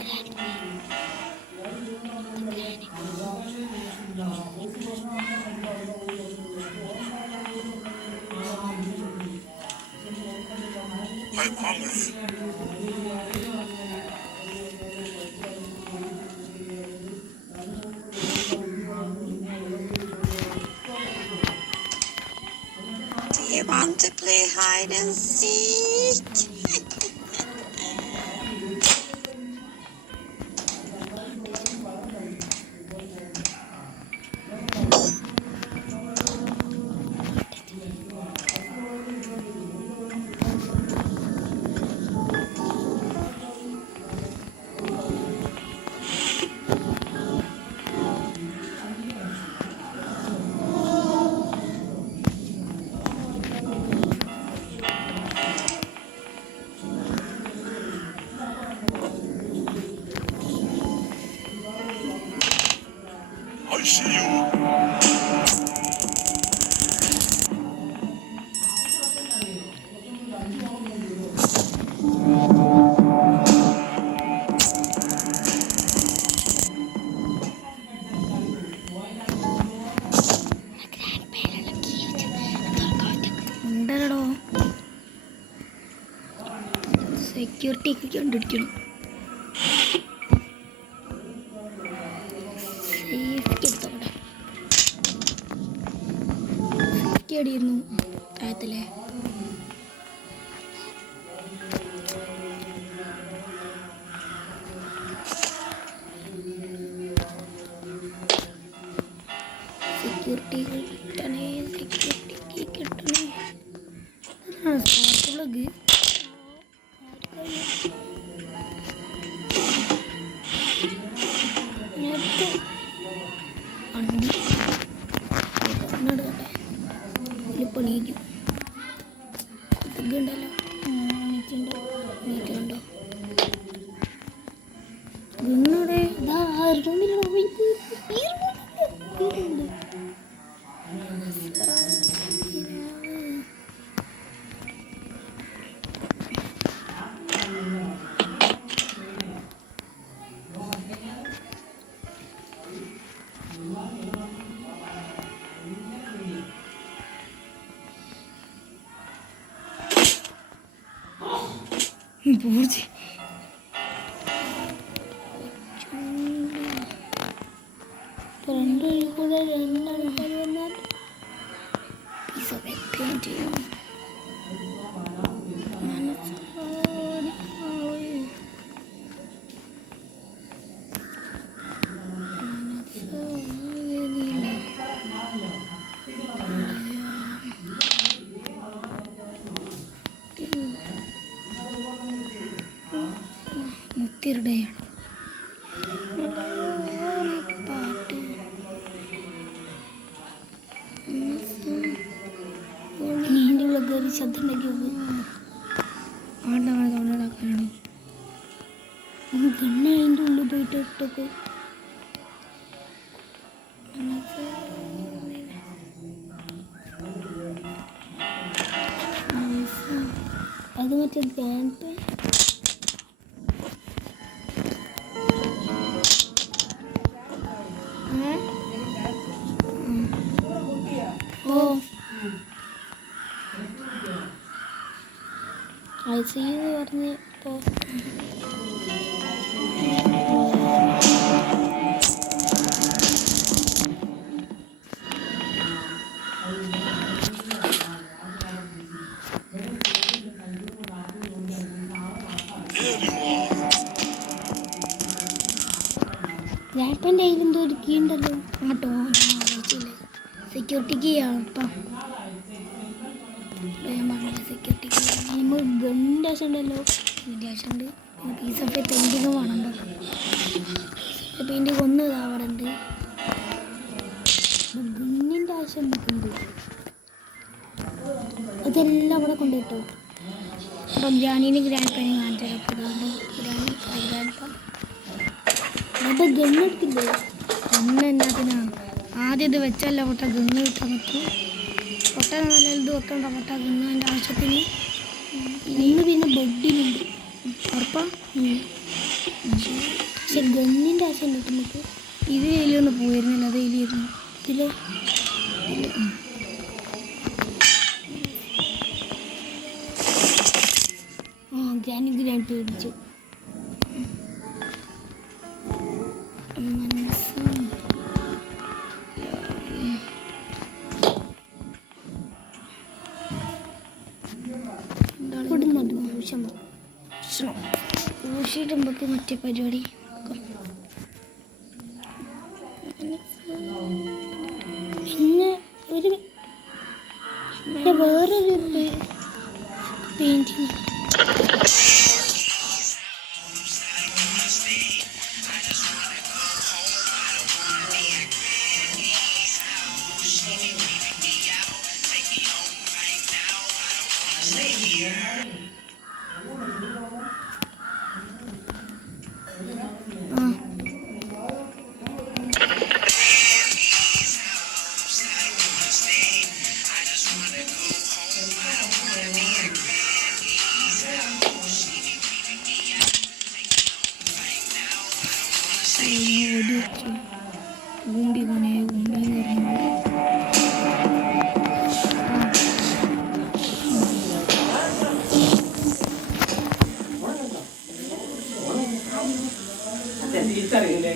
I'm hungry. Do you want to play hide and seek? I see you. Security കണ്ടിരിക്കണം. Safety അടിയിരുന്നു താഴത്തില്ലേ. Security കിട്ടണേ, security കിട്ടണേ. Smart plug വണ്ടി കണ്ണെടുക്കട്ടെ. പണിയിക്കും ഇതുണ്ടല്ലോ. നീറ്റുണ്ടോ ഗണ്ണോടെ ഇതാ റൂമിലുണ്ട്. പൂർത്തി രണ്ടാൾക്കൂടെ രണ്ടാൾക്കാർ വന്നാൽ പീസ വെക്കുകയും ചെയ്യും. മുത്തിരുടെയാണ് പാട്ട്. നീൻ്റെ ഉള്ള കയറി ശബ്ദം ഉണ്ടാക്കി ആണ്ടാക്കാനാണ്. ഗണ്ണ അതിൻ്റെ ഉള്ളിൽ പോയിട്ട് ഇട്ടൊക്കെ അത് മറ്റേ ഗ്രാൻഡ് ICU എന്ന് പറഞ്ഞ് ഇപ്പോൾ ലാപ്പൻ്റെ കയ്യിൽ എന്തോ ഒരു കീ ഉണ്ടല്ലോ. ആട്ടോ സെക്യൂരിറ്റി കീ ആണ് കേട്ടോ. ഞാൻ പറഞ്ഞില്ല സെക്യൂരിറ്റി കീ. നമ്മൾ ഗണ്ണിൻ്റെ ആവശ്യം ഉണ്ടല്ലോ. ഇതിൻ്റെ ആവശ്യമുണ്ട്. പിന്നെ പീസ് ഓഫ് പെയിൻറ്റിങ് വേണം. പെയിൻറ്റിങ് ഒന്ന് അവിടെ ഉണ്ട്. ഗണ്ണിൻ്റെ ആവശ്യം നമുക്കുണ്ട്. അതെല്ലാം അവിടെ കൊണ്ടുപോയിട്ടോ. അപ്പം ഗ്രാനീന് ഗ്രാൻഡ് പാനി കാണിച്ചപ്പോൾ അത് ഗണ്ണെടുക്കില്ലേ. ഗണ്ണ് എന്നാത്തിനാണ് ആദ്യം ഇത് വെച്ചല്ല പൊട്ട ഗണ്ണ് കിട്ടാൻ പറ്റും. പൊട്ട നല്ല ഇത് വെക്കണ്ട പൊട്ട ഗണ്ണ് അതിൻ്റെ ആവശ്യത്തിന്. ഇന്ന് പിന്നെ ബെഡിനുണ്ട് ഉറപ്പാ. പക്ഷെ ഗണ്ണിൻ്റെ ആശയം ഉണ്ട് നമുക്ക്. ഇത് ഇതിലൊന്ന് പോയിരുന്നില്ല, അത് ഇതിലായിരുന്നു. ഇതിൽ ഞാനിത് ഞാൻ പേടിച്ചു. ഊഷിയിട്ട് നമുക്ക് മറ്റേ പരിപാടി പിന്നെ വേറൊരു പെയിൻറ്റിങ് ഓടി വെച്ചു. ഊമ്പി പോണേ ഊമ്പി എന്ന് പറഞ്ഞു. തിരിച്ചറിയില്ലേ?